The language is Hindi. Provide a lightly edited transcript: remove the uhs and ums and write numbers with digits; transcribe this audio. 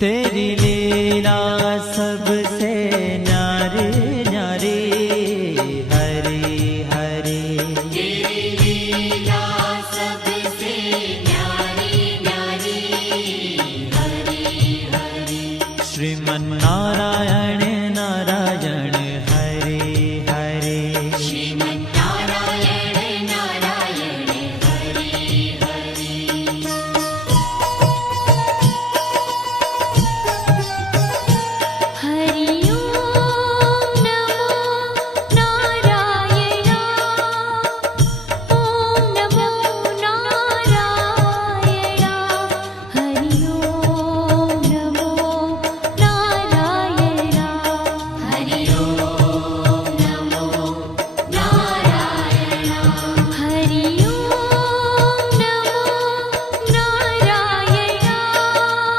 तेरी लीला सबसे न्यारी न्यारी, हरी हरी। तेरी लीला सबसे न्यारी न्यारी, हरी हरी। श्रीमन्नारायण